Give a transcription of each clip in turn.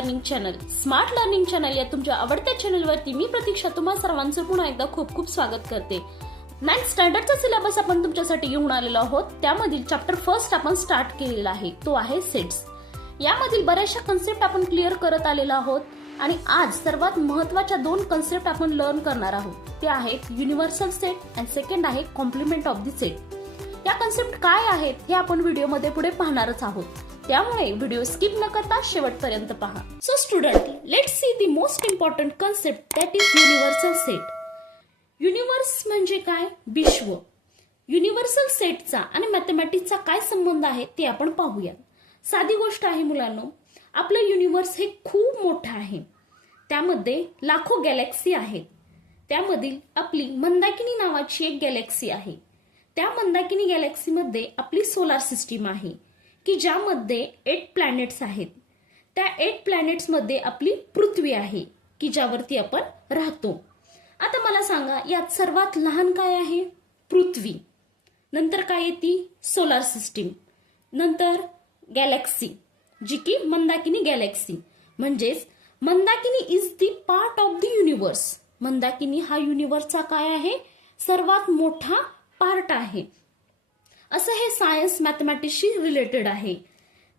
Learning channel. Smart learning channel या तुमच्या आवडत्या चॅनलवरती मी प्रतीक्षा तुम्हा सर्वांचं पुन्हा एकदा खूप खूप स्वागत करते. 9th स्टँडर्डचा सिलेबस आपण तुमच्यासाठी घेऊन आलेलो आहोत. त्यामधील चॅप्टर फर्स्ट आपण स्टार्ट केलेला आहे, तो आहे सेट्स. यामधील बऱ्याचशा कन्सेप्ट आपण क्लिअर करत आलेलो आहोत आणि आज सर्वात महत्त्वाच्या 2 कन्सेप्ट आपण लर्न करणार आहोत. ते आहेत युनिव्हर्सल सेट आणि सेकंड आहे कॉम्प्लिमेंट ऑफ द सेट. या कन्सेप्ट काय आहेत हे आपण व्हिडिओमध्ये पुढे पाहणारच आहोत, त्यामुळे व्हिडिओ स्किप न करता शेवटपर्यंत पहा. So student, let's see the most important concept that is universal set. Universe म्हणजे काय? विश्व. युनिव्हर्सल सेटचा आणि मॅथमॅटिक्सचा काय संबंध आहे ते आपण पाहूया. साधी गोष्ट आहे मुलांनो, आपलं युनिव्हर्स हे खूप मोठं आहे. त्यामध्ये लाखो गॅलेक्सी आहेत. त्यामधील आपली मंदाकिनी नावाची एक गॅलेक्सी आहे. त्या मंदाकिनी गॅलेक्सीमध्ये आपली सोलार सिस्टीम आहे की ज्यामध्ये 8 प्लॅनेट्स आहेत. त्या 8 प्लॅनेट्समध्ये आपली पृथ्वी आहे की ज्यावरती आपण राहतो. आता मला सांगा, यात सर्वात लहान काय आहे? पृथ्वी. नंतर काय येते? Solar system. नंतर गॅलेक्सी, जी की मंदाकिनी गॅलेक्सी. म्हणजेच Mandakini is the part of the universe. Mandakini हा युनिव्हर्सचा काय आहे? सर्वात मोठा पार्ट आहे. असं हे सायन्स मॅथमॅटिक्सशी रिलेटेड आहे.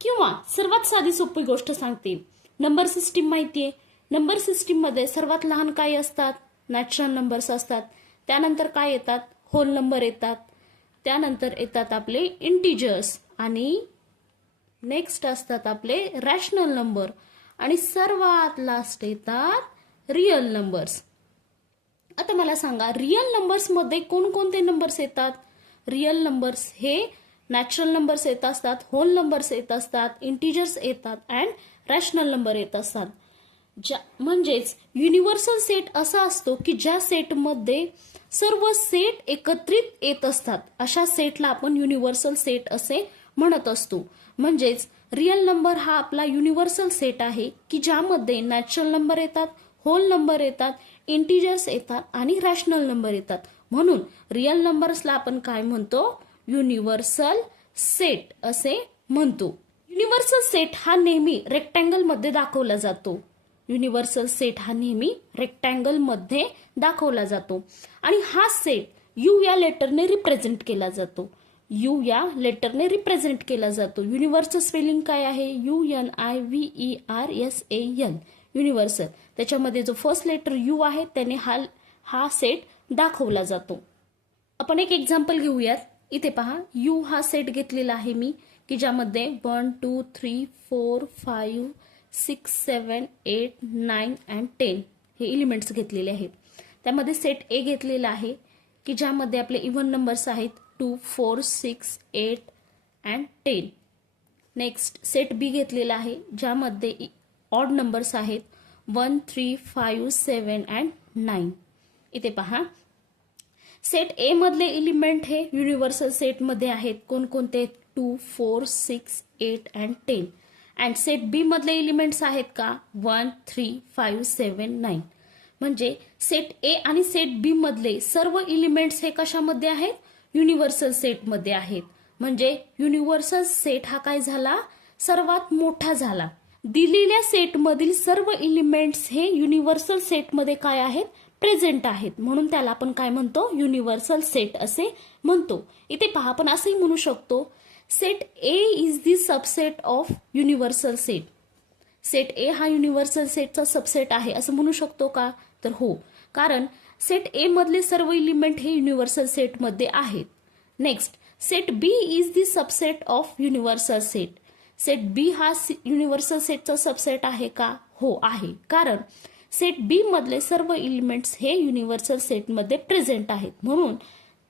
किंवा सर्वात साधी सोपी गोष्ट सांगते, नंबर सिस्टीम माहितीये. नंबर सिस्टीम मध्ये सर्वात लहान काय असतात? नॅचरल नंबर्स असतात. त्यानंतर काय येतात? होल नंबर येतात. त्यानंतर येतात आपले इंटिजर्स आणि नेक्स्ट असतात आपले रॅशनल नंबर आणि सर्वात लास्ट येतात रियल नंबर्स. आता मला सांगा, रियल नंबर्स मध्ये कोणकोणते नंबर्स येतात? रियल नंबर्स हे नॅचरल नंबर्स येत असतात, होल नंबर्स येत असतात, इंटिजर्स येतात अँड रॅशनल नंबर येत असतात. म्हणजेच युनिव्हर्सल सेट असा असतो की ज्या सेटमध्ये सर्व सेट एकत्रित येत असतात. अशा सेटला आपण युनिव्हर्सल सेट असे म्हणत असतो. म्हणजेच रियल नंबर हा आपला युनिव्हर्सल सेट आहे की ज्यामध्ये नॅचरल नंबर येतात, होल नंबर येतात, इंटिजर्स येतात आणि रॅशनल नंबर येतात. म्हणून रियल नंबर्सला आपण काय म्हणतो? युनिव्हर्सल सेट असे म्हणतो. युनिव्हर्सल सेट हा नेहमी रेक्टँगल मध्ये दाखवला जातो. युनिव्हर्सल सेट हा नेहमी रेक्टँगल मध्ये दाखवला जातो आणि हा सेट यू या लेटरने रिप्रेझेंट केला जातो. यू या लेटरने रिप्रेझेंट केला जातो. युनिव्हर्सल स्पेलिंग काय आहे? UNIVERSAL. युनिव्हर्सल. त्याच्यामध्ये जो फर्स्ट लेटर यू आहे त्याने हा सेट दाखवला जातो. आपण एक एक्झाम्पल घेऊयात. इथे पहा, यू हा सेट घेतलेला आहे मी की ज्यामध्ये 1 2 3 4 5 6 7 8 9 अँड 10 हे एलिमेंट्स घेतलेले आहेत. त्यामध्ये सेट ए घेतलेला आहे की ज्यामध्ये आपले इव्हन नंबर्स आहेत 2 4 6 8 अँड 10. नेक्स्ट सेट बी घेतलेला आहे ज्यामध्ये ऑड नंबर्स आहेत 1 3 5 7 अँड 9. इथे पहा, सेट ए मधले एलिमेंट हे युनिव्हर्सल सेट मध्ये आहेत. कोणकोणते? 2 4 6 8 अँड 10. अँड सेट बी मधले एलिमेंट्स आहेत का? 1 3 5 7 9. म्हणजे सेट ए आणि सेट बी मधले सर्व एलिमेंट्स हे कशामध्ये आहेत? युनिव्हर्सल सेट मध्ये आहेत. म्हणजे युनिव्हर्सल सेट हा काय झाला? सर्वात मोठा झाला. दिलेल्या सेटमधील सर्व एलिमेंट्स हे युनिव्हर्सल सेटमध्ये काय आहेत? प्रेझेंट आहेत. म्हणून त्याला आपण काय म्हणतो? युनिव्हर्सल सेट असे म्हणतो. इथे पहा, आपण असंही म्हणू शकतो, set A is the subset of universal set. Set ए हा युनिव्हर्सल सेटचा सबसेट आहे असं म्हणू शकतो का? तर हो, कारण सेट ए मधले सर्व एलिमेंट हे युनिव्हर्सल सेटमध्ये आहेत. Next, set B is the subset of universal set. Set B हा युनिव्हर्सल सेटचा सबसेट आहे का? हो आहे, कारण सेट बी मधले सर्व एलिमेंट्स हे युनिव्हर्सल सेटमध्ये प्रेझेंट आहेत. म्हणून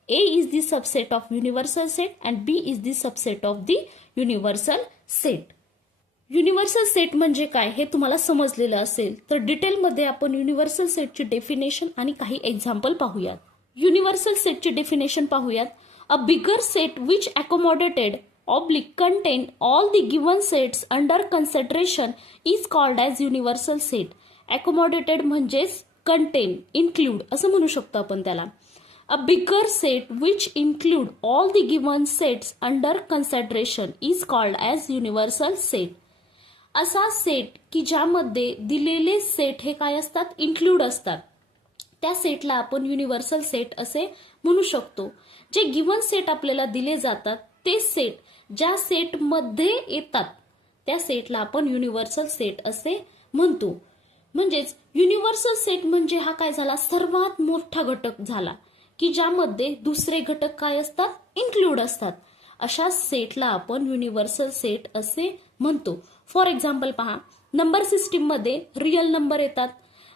A is the subset of universal set and B is the subset of the universal set. Universal set म्हणजे काय हे तुम्हाला समजलेलं असेल तर डिटेलमध्ये आपण युनिव्हर्सल सेटची डेफिनेशन आणि काही एक्झाम्पल पाहूयात. युनिव्हर्सल सेटची डेफिनेशन पाहूयात. A bigger set which accommodated contain all the given sets under consideration is called as universal set. Accommodated म्हणजेच contain, include असं म्हणू शकतो आपण त्याला. A bigger set which include all the given sets under consideration is called as universal set. असा set की ज्यामध्ये दिलेले सेट हे काय असतात, इन्क्लूड असतात, त्या सेटला आपण युनिव्हर्सल सेट असे म्हणू शकतो. जे गिव्हन सेट आपल्याला दिले जातात ते सेट ज्या सेटमध्ये येतात त्या सेटला आपण युनिव्हर्सल सेट असे म्हणतो. म्हणजेच युनिव्हर्सल सेट म्हणजे हा काय झाला, सर्वात मोठा घटक झाला की ज्यामध्ये दुसरे घटक काय असतात, इन्क्लूड असतात. अशा सेटला आपण युनिव्हर्सल सेट असे म्हणतो. फॉर एक्झाम्पल पहा, नंबर सिस्टीम मध्ये रिअल नंबर येतात.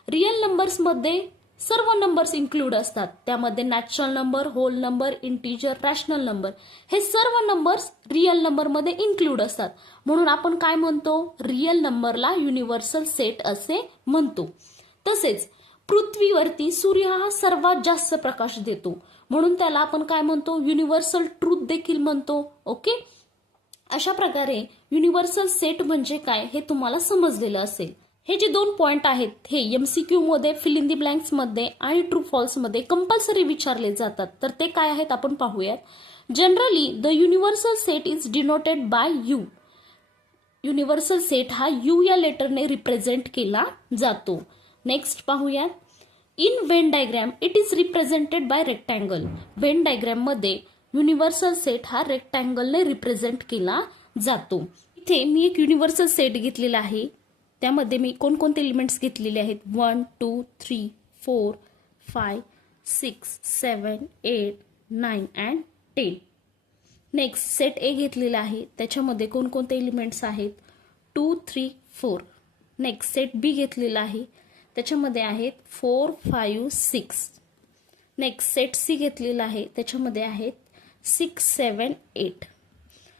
रिअल नंबर्स मध्ये सर्व नंबर्स इन्क्लूड असतात. त्यामध्ये natural number, whole number, integer, rational number हे सर्व नंबर्स रिअल नंबर मध्ये इन्क्लूड असतात. म्हणून आपण काय म्हणतो, रिअल नंबरला युनिव्हर्सल सेट असे म्हणतो. तसेच पृथ्वीवरती सूर्य हा सर्वात जास्त प्रकाश देतो म्हणून त्याला आपण काय म्हणतो, युनिव्हर्सल ट्रूथ देखील म्हणतो. ओके, अशा प्रकारे युनिव्हर्सल सेट म्हणजे काय हे तुम्हाला समजलेलं असेल. हे जे 2 पॉइंट आहेत हे एमसीक्यू मध्ये, फिल इन दी ब्लँक्स मध्ये आणि ट्रू फॉल्स मध्ये कंपल्सरी विचारले जातात. तर ते काय आहेत आपण पाहूयात. Generally the universal set is denoted bye you. Universal set हा यू या लेटरने रिप्रेझेंट केला जातो. नेक्स्ट पाहूयात. In when diagram it is represented by rectangle. When diagram मध्ये युनिव्हर्सल सेट हा रेक्टँगलने रिप्रेझेंट केला जातो. इथे मी एक युनिव्हर्सल सेट घेतलेला आहे. त्यामध्ये मी कोणकोणते एलिमेंट्स घेतलेले आहेत, 1 2 3 4 5 6 7 8 9 अँड 10. नेक्स्ट सेट ए घेतलेला आहे. त्याच्यामध्ये कोणकोणते एलिमेंट्स आहेत, 2 3 4. नेक्स्ट सेट बी घेतलेला आहे. त्याच्यामध्ये आहेत 4 5 6. नेक्स्ट सेट सी घेतलेला आहे. त्याच्यामध्ये आहेत 6 7 8.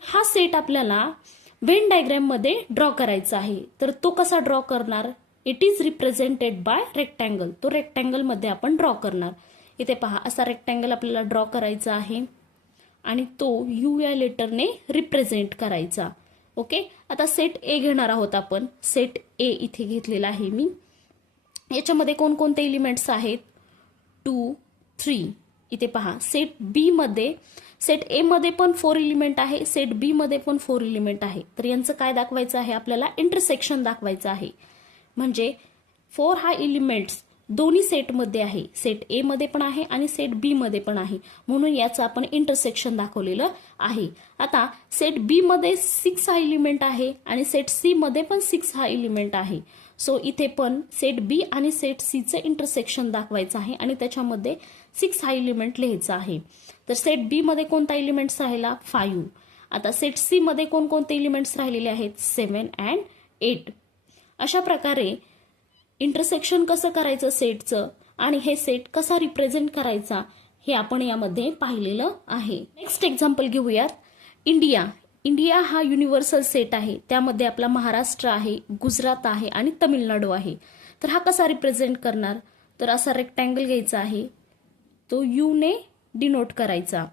हा सेट आपल्याला व्हेन डायग्रॅम मध्ये ड्रॉ करायचा आहे. तर तो कसा ड्रॉ करणार, it is represented by rectangle. तो रेक्टँगल मध्ये आपण ड्रॉ करणार. इथे पहा, असा रेक्टँगल आपल्याला ड्रॉ करायचा आहे आणि तो यू या लेटरने रिप्रेझेंट करायचा. ओके, आता सेट ए घेणार आहोत आपण. सेट ए इथे घेतलेला आहे मी. याच्यामध्ये कोणकोणते एलिमेंट्स आहेत, 2 3. इथे पहा, सेट बी मध्ये, सेट ए मध्ये पण 4 एलिमेंट आहे, सेट बी मध्ये पण 4 एलिमेंट आहे. तर यांचं काय दाखवायचं आहे, आपल्याला इंटरसेक्शन दाखवायचं आहे. म्हणजे 4 हा एलिमेंट्स दोन्ही सेटमध्ये आहे, सेट ए मध्ये पण आहे आणि सेट बी मध्ये पण आहे, म्हणून याचं आपण इंटरसेक्शन दाखवलेलं आहे. आता सेट बी मध्ये 6 हा एलिमेंट आहे आणि सेट सी मध्ये पण 6 हा एलिमेंट आहे. सो इथे पण सेट बी आणि सेट सीचं इंटरसेक्शन दाखवायचं आहे आणि त्याच्यामध्ये 6 हा एलिमेंट लिहायचा आहे. तर सेट बी मध्ये कोणता एलिमेंट्स राहिला, 5. आता सेट सी मध्ये कोणकोणते एलिमेंट्स राहिलेले आहेत, 7 अँड 8. अशा प्रकारे इंटरसेक्शन कसं करायचं सेटचं आणि हे सेट कसा रिप्रेझेंट करायचा हे आपण यामध्ये पाहिलेलं आहे. नेक्स्ट एक्झाम्पल घेऊयात. इंडिया हा युनिव्हर्सल सेट आहे. त्यामध्ये आपला महाराष्ट्र आहे, गुजरात आहे आणि तमिळनाडू आहे. तर हा कसा रिप्रेझेंट करणार, तर असा रेक्टँगल घ्यायचा आहे, तो यू ने डिनोट करायचा.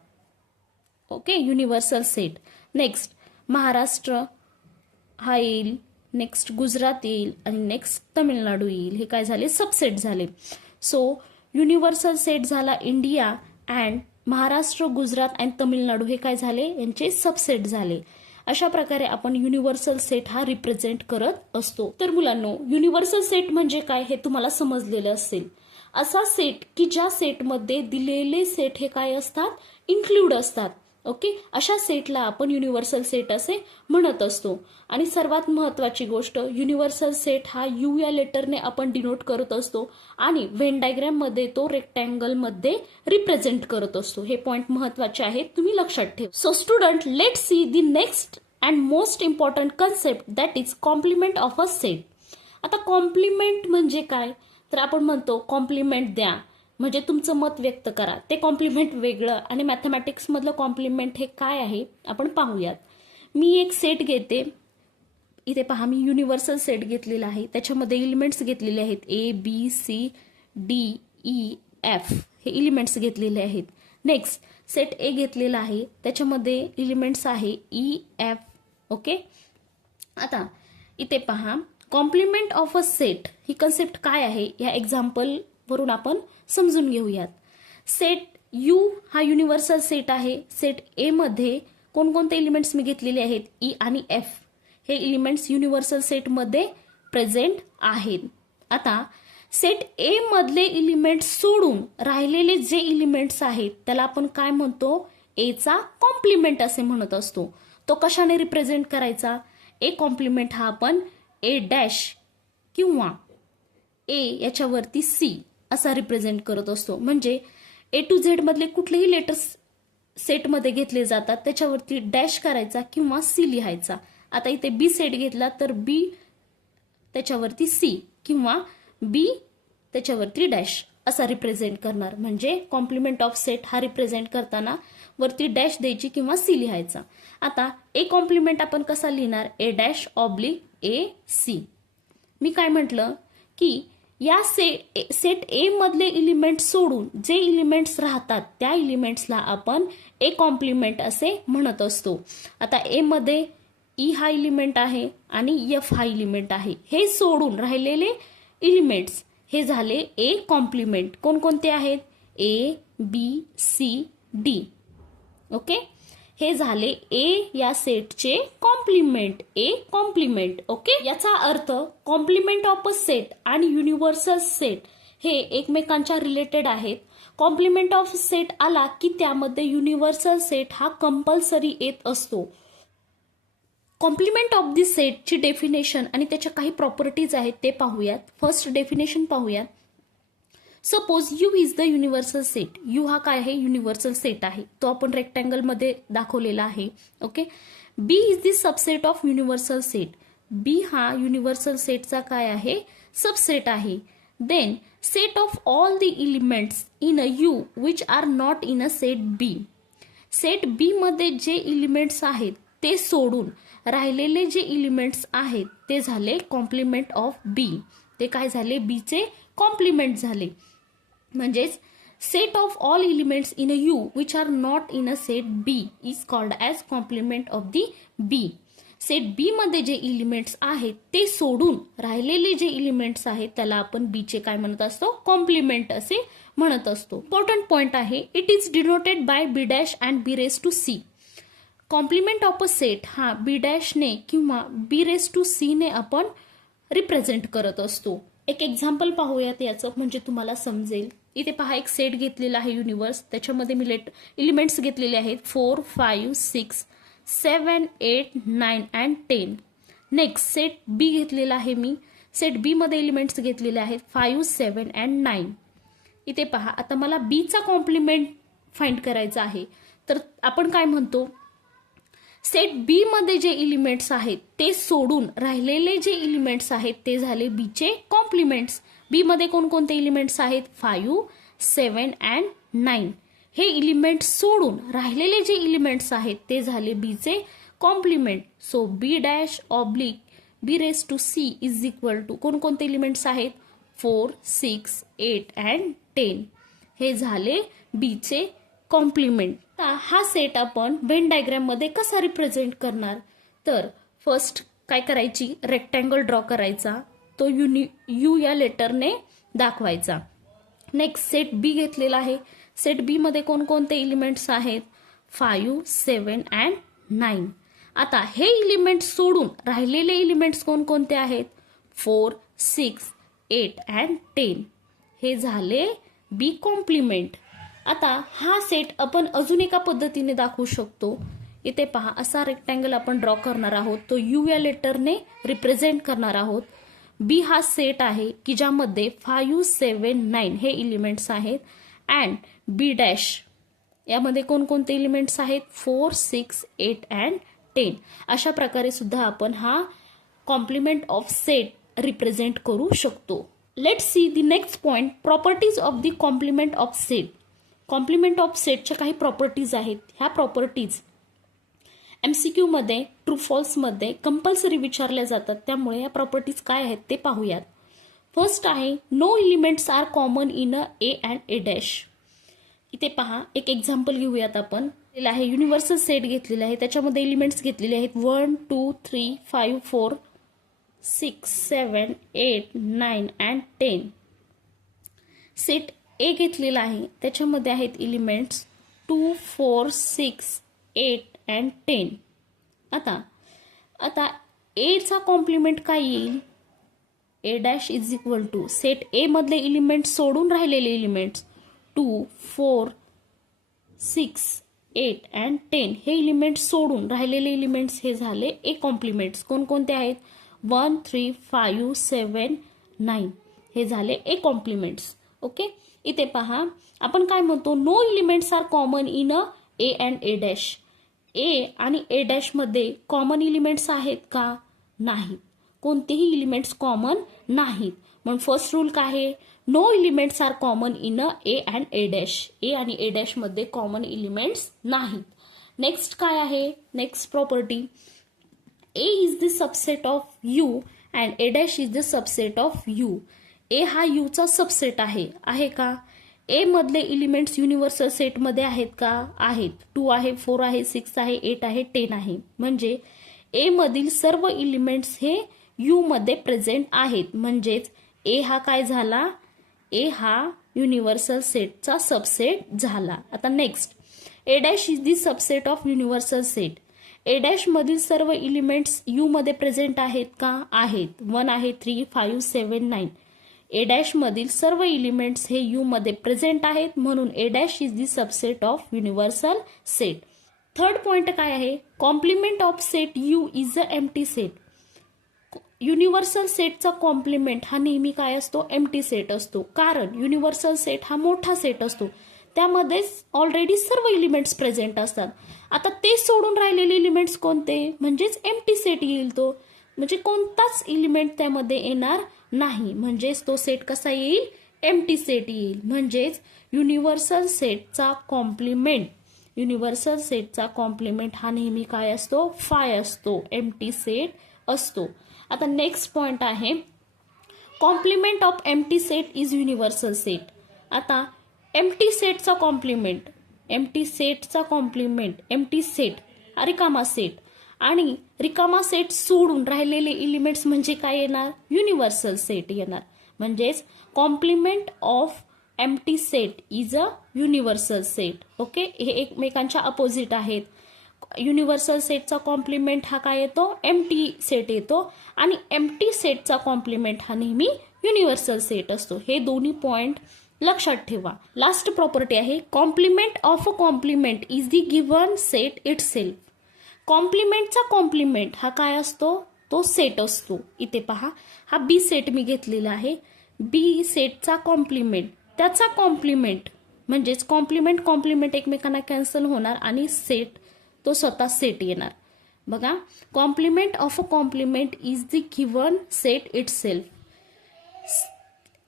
Okay, universal set. Next Maharashtra हा येईल, नेक्स्ट गुजरात येईल आणि नेक्स्ट तमिळनाडू येईल. हे काय झाले, सबसेट झाले. सो युनिव्हर्सल सेट झाला इंडिया अँड महाराष्ट्र, गुजरात आणि तमिळनाडू हे काय झाले, यांचे सबसेट झाले. अशा प्रकारे आपण युनिव्हर्सल सेट हा रिप्रेझेंट करत असतो. तर मुलांनो, युनिव्हर्सल सेट म्हणजे काय हे तुम्हाला समजलेलं असेल. असा सेट की ज्या सेटमध्ये दिलेले सेट हे काय असतात, इन्क्लूड असतात. ओके, अशा सेटला आपण युनिव्हर्सल सेट असे म्हणत असतो. आणि सर्वात महत्वाची गोष्ट, युनिव्हर्सल सेट हा यू या लेटरने आपण डिनोट करत असतो आणि व्हेन डायग्रॅम मध्ये तो रेक्टँगल मध्ये रिप्रेझेंट करत असतो. हे पॉइंट महत्वाचे आहेत, तुम्ही लक्षात ठेवा. So student, let see the next and most important concept, that is complement of a set. आता कॉम्प्लिमेंट म्हणजे काय, तर आपण म्हणतो कॉम्प्लिमेंट द्या म्हणजे तुमचं मत व्यक्त करा. ते कॉम्प्लिमेंट वेगळं आणि मॅथमॅटिक्स मधलं कॉम्प्लिमेंट हे काय आहे आपण पाहूयात. मी एक सेट घेते. इथे पहा, मी युनिव्हर्सल सेट घेतलेला आहे. त्याच्यामध्ये एलिमेंट्स घेतलेले आहेत, A B C D E F हे एलिमेंट्स घेतलेले आहेत. नेक्स्ट सेट ए घेतलेला आहे. त्याच्यामध्ये एलिमेंट्स आहे ई एफ. ओके, आता इथे पहा, कॉम्प्लिमेंट ऑफ अ सेट ही कन्सेप्ट काय आहे या एक्झाम्पल वरून आपण समजून घेऊयात. सेट यू हा युनिव्हर्सल सेट आहे. सेट ए मध्ये कोणकोणते एलिमेंट्स मी घेतलेले आहेत, ई आणि एफ हे एलिमेंट्स युनिव्हर्सल सेटमध्ये प्रेझेंट आहेत. आता सेट ए मधले एलिमेंट्स सोडून राहिलेले जे एलिमेंट्स आहेत त्याला आपण काय म्हणतो, एचा कॉम्प्लिमेंट असे म्हणत असतो. तो कशाने रिप्रेझेंट करायचा, ए कॉम्प्लिमेंट हा आपण ए डॅश किंवा ए याच्यावरती सी असा रिप्रेझेंट करत असतो. म्हणजे ए टू झेड मधले कुठलेही लेटर्स सेटमध्ये घेतले जातात त्याच्यावरती डॅश करायचा किंवा सी लिहायचा. आता इथे बी सेट घेतला तर बी त्याच्यावरती सी किंवा बी त्याच्यावरती डॅश असा रिप्रेझेंट करणार. म्हणजे कॉम्प्लिमेंट ऑफ सेट हा रिप्रेझेंट करताना वरती डॅश द्यायची किंवा सी लिहायचा. आता ए कॉम्प्लिमेंट आपण कसा लिहिणार, A dash oblique A C. मी काय म्हटलं की या सेट ए मधले एलिमेंट्स सोडून जे एलिमेंट्स राहतात त्या एलिमेंट्सला आपण ए कॉम्प्लिमेंट असे म्हणत असतो. आता ए मध्ये ई हा एलिमेंट आहे आणि एफ हा एलिमेंट आहे. हे सोडून राहिलेले एलिमेंट्स हे झाले ए कॉम्प्लिमेंट. कोणकोणते आहेत, A B C D. Okay, हे झाले ए या सेटचे कॉम्प्लिमेंट, ए कॉम्प्लिमेंट. ओके, याचा अर्थ कॉम्प्लिमेंट ऑफ अ सेट आणि युनिव्हर्सल सेट हे एकमेकांच्या रिलेटेड आहेत. कॉम्प्लिमेंट ऑफ सेट आला की त्यामध्ये युनिव्हर्सल सेट हा कंपल्सरी येत असतो. कॉम्प्लिमेंट ऑफ दी सेटची डेफिनेशन आणि त्याच्या काही प्रॉपर्टीज आहेत ते पाहूयात. फर्स्ट डेफिनेशन पाहूयात. Suppose you is the universal set. U हा काय आहे, युनिव्हर्सल सेट आहे. तो आपण रेक्टँगल मध्ये दाखवलेला आहे. Okay, B is the subset of universal set. B हा युनिव्हर्सल सेटचा काय आहे, सबसेट आहे. Then set of all the elements in a U which are not in a set B. Set B मध्ये जे एलिमेंट्स आहेत ते सोडून राहिलेले जे एलिमेंट्स आहेत ते झाले कॉम्प्लिमेंट ऑफ बी. ते काय झाले, बीचे कॉम्प्लिमेंट झाले. म्हणजेच set of all elements in a U which are not in a set B is called as complement of the B. Set B मध्ये जे एलिमेंट्स आहेत ते सोडून राहिलेले जे एलिमेंट्स आहेत त्याला आपण बीचे काय म्हणत असतो, कॉम्प्लिमेंट असे म्हणत असतो. इम्पॉर्टंट पॉइंट आहे, it is denoted by B dash and B raise to C. Complement of a set हा बी डॅशने किंवा बी रेस टू सी ने आपण रिप्रेझेंट करत असतो. एक एक्झाम्पल पाहूयात याचं, म्हणजे तुम्हाला समजेल. इथे पहा, एक सेट घेतलेला आहे युनिव्हर्स. त्याच्यामध्ये मी एलिमेंट्स घेतलेले आहेत 4, 5, 6, 7, 8, 9 अँड 10. नेक्स्ट सेट बी घेतलेला आहे मी. सेट बी मध्ये एलिमेंट्स घेतलेले आहेत 5, 7 अँड 9. इथे पहा, आता मला बीचा कॉम्प्लिमेंट फाइंड करायचा आहे. तर आपण काय म्हणतो, सेट बी मध्ये जे एलिमेंट्स आहेत ते सोडून राहिलेले जे एलिमेंट्स आहेत ते झाले बीचे कॉम्प्लिमेंट्स. बी मध्ये कोणकोणते एलिमेंट्स आहेत, 5, 7 अँड 9. हे एलिमेंट्स सोडून राहिलेले जे एलिमेंट्स आहेत ते झाले बीचे complement. So B dash oblique B raise to C is equal to कोणकोणते एलिमेंट्स आहेत, 4, 6, 8 अँड 10. हे झाले बीचे कॉम्प्लिमेंट. हा सेट आपण व्हेन डायग्राम मध्ये कसा रिप्रेझेंट करणार, तर फर्स्ट काय करायची, रेक्टँगल ड्रॉ करायचा. तो यू या लेटरने दाखवायचा. नेक्स्ट सेट बी घेतलेला आहे. सेट बी मध्ये कोणकोणते एलिमेंट्स आहेत, 5, 7 अँड 9. आता हे एलिमेंट्स सोडून राहिलेले एलिमेंट्स कोणकोणते आहेत, 4, 6, 8 अँड 10. हे झाले बी कॉम्प्लिमेंट. आता हा सेट आपण अजून एका पद्धतीने दाखवू शकतो. इथे पहा, असा रेक्टँगल आपण ड्रॉ करणार आहोत. तो यू या लेटरने रिप्रेझेंट करणार आहोत. बी हा सेट आहे की ज्यामध्ये 5, 7, 9 हे एलिमेंट्स आहेत. अँड बी डॅश यामध्ये कोणकोणते एलिमेंट्स आहेत, 4, 6, 8 अँड 10. अशा प्रकारे सुद्धा आपण हा कॉम्प्लिमेंट ऑफ सेट रिप्रेझेंट करू शकतो. Let's see the next point, properties of the complement of set. Complement of सेटच्या काही प्रॉपर्टीज आहेत. ह्या प्रॉपर्टीज MCQ मध्ये, ट्रू फॉल्स मध्ये कंपल्सरी विचारल्या जातात. त्यामुळे या प्रॉपर्टीज काय आहेत ते पाहूयात. फर्स्ट आहे, no elements are common in a A and A dash. इथे पहा, एक एक्झाम्पल घेऊयात आपण. आहे युनिव्हर्सल सेट घेतलेला आहे. त्याच्यामध्ये एलिमेंट्स घेतलेले आहेत 1, 2, 3, 5, 4, 6, 7, 8, 9 अँड 10. सेट ए घेतलेला आहे. त्याच्यामध्ये आहेत एलिमेंट्स 2, 4, 6, 8 अँड 10. आता ए चा कॉम्प्लिमेंट काय येईल, A dash is equal to set A मधले एलिमेंट सोडून राहिलेले एलिमेंट्स 2, 4, 6, 8 अँड 10 हे एलिमेंट सोडून राहिलेले एलिमेंट्स हे झाले ए कॉम्प्लिमेंट्स. कोणकोणते आहेत, 1, 3, 5, 7, 9 हे झाले ए कॉम्प्लिमेंट्स. ओके, इथे पहा आपण काय म्हणतो, no elements are common in a A and A dash. A आणि ए डॅश मध्ये कॉमन एलिमेंट्स आहेत का, नाहीत. कोणतेही एलिमेंट्स कॉमन नाहीत. मग फर्स्ट रूल काय आहे, no elements are common in a A and A dash. A आणि ए डॅश मध्ये कॉमन एलिमेंट्स नाहीत. नेक्स्ट काय आहे, next property, A is the subset of U and A dash is the subset of U. A हा U चा subset आहे का. ए मधले एलिमेंट्स युनिव्हर्सल सेट मध्ये आहेत का, आहेत. 2 आहे, 4 आहे, 6 आहे, 8 आहे, 10 आहे. म्हणजे ए मधील सर्व एलिमेंट्स हे यू मध्ये प्रेझेंट आहेत. म्हणजेच ए हा काय झाला, ए हा युनिव्हर्सल सेटचा सबसेट झाला. आता next, A dash is the subset of universal set. A dash मधील सर्व एलिमेंट्स यू मध्ये प्रेझेंट आहेत का, आहेत. 1 आहे, 3, 5, 7, 9. ए डॅश मधील सर्व एलिमेंट्स हे यू मध्ये प्रेझेंट आहेत, म्हणून A dash is the subset of universal set. Third point काय आहे, complement of set U is a empty set. Universal सेटचा कॉम्प्लिमेंट हा नेहमी काय असतो, एम्प्टी सेट असतो. कारण युनिव्हर्सल सेट हा मोठा सेट असतो, त्यामध्ये ऑलरेडी सर्व एलिमेंट्स प्रेझेंट असतात. आता ते सोडून राहिलेले एलिमेंट्स कोणते, म्हणजेच एम्प्टी सेट येईल तो. म्हणजे कोणताच एलिमेंट त्यामध्ये येणार नाही, म्हणजेच तो सेट कसा येईल, एम्प्टी सेट येईल. म्हणजेच युनिव्हर्सल सेटचा कॉम्प्लिमेंट हा नेहमी काय असतो, 5 असतो, एम्प्टी सेट असतो. आता नेक्स्ट पॉइंट आहे, complement of empty set is universal set. आता एम्प्टी सेटचा कॉम्प्लिमेंट, एम्प्टी सेट रिकामा सेट, आणि रिकामा सेट सोडून राहिलेले एलिमेंट्स म्हणजे काय येणार, युनिव्हर्सल सेट येणार. म्हणजेच complement of empty set is a universal set. Okay, हे एकमेकांच्या अपोजिट आहेत. युनिव्हर्सल सेटचा कॉम्प्लिमेंट हा काय येतो, एम्प्टी सेट येतो, आणि एम्प्टी सेटचा कॉम्प्लिमेंट हा नेहमी युनिव्हर्सल सेट असतो. हे दोन्ही पॉइंट लक्षात ठेवा. लास्ट प्रॉपर्टी आहे, complement of a complement is the given set itself. कॉम्प्लिमेंटचा कॉम्प्लिमेंट हा काय असतो, तो सेट असतो. इथे पहा, हा बी सेट मी घेतलेला आहे. बी सेटचा कॉम्प्लिमेंट, त्याचा कॉम्प्लिमेंट, म्हणजेच कॉम्प्लिमेंट एकमेकांना कॅन्सल होणार आणि सेट तो स्वतः सेट येणार. बघा, complement of a complement is the given set itself.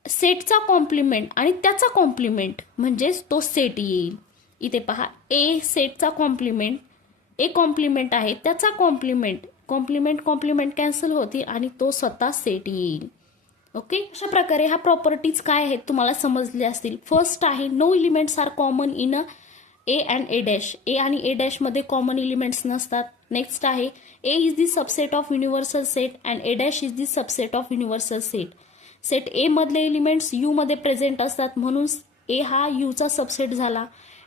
सेटचा कॉम्प्लिमेंट आणि त्याचा कॉम्प्लिमेंट म्हणजेच तो सेट येईल. इथे पहा, ए सेटचा कॉम्प्लिमेंट, ए कॉम्प्लिमेंट आहे, त्याचा कॉम्प्लिमेंट कॅन्सल होती आणि तो स्वतः सेट येईल. ओके, अशा प्रकारे ह्या प्रॉपर्टीज काय आहेत तुम्हाला समजले असतील. फर्स्ट आहे, no elements are common in a A and A dash. A आणि ए डॅश मध्ये कॉमन एलिमेंट्स नसतात. नेक्स्ट आहे, A is the subset of universal set and A dash is the subset of universal set. Set A मधले elements you मध्ये present असतात, म्हणून ए हा U चा सबसेट झाला.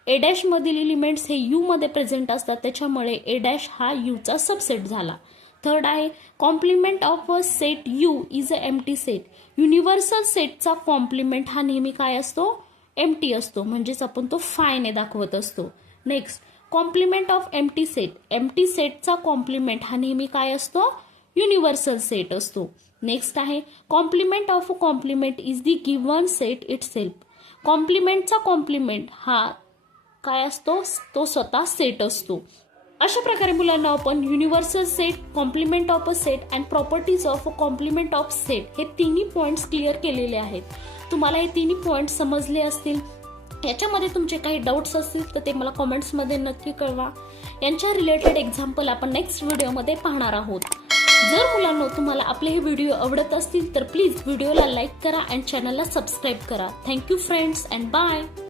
ए डॅश मधील एलिमेंट्स हे यू मध्ये प्रेझेंट असतात, त्याच्यामुळे ए डॅश हा यू चा सबसेट झाला. थर्ड आहे, complement of a set U is a empty set. Universal सेटचा कॉम्प्लिमेंट हा नेहमी काय असतो, एम्प्टी असतो, म्हणजेच आपण तो 5 ने दाखवत असतो. Next, complement of empty set. Empty सेटचा कॉम्प्लिमेंट हा नेहमी काय असतो, युनिव्हर्सल सेट असतो. नेक्स्ट आहे, complement of a complement is the given set itself. कॉम्प्लिमेंटचा कॉम्प्लिमेंट हा काय असतो, तो स्वतः सेट असतो. अशा प्रकारे मुलांना आपण universal set, complement of a set and properties of a complement of set हे तिन्ही पॉइंट्स क्लिअर केलेले आहेत. तुम्हाला हे तिन्ही पॉइंट्स समजले असतील. याच्यामध्ये तुमचे काही डाऊट्स असतील तर ते मला कॉमेंट्समध्ये नक्की कळवा. यांच्या रिलेटेड एक्झाम्पल आपण नेक्स्ट व्हिडिओमध्ये पाहणार आहोत. जर मुलांनो तुम्हाला आपले हे व्हिडिओ आवडत असतील तर प्लीज व्हिडिओला लाईक करा अँड चॅनलला सबस्क्राईब करा. Thank you friends and bye.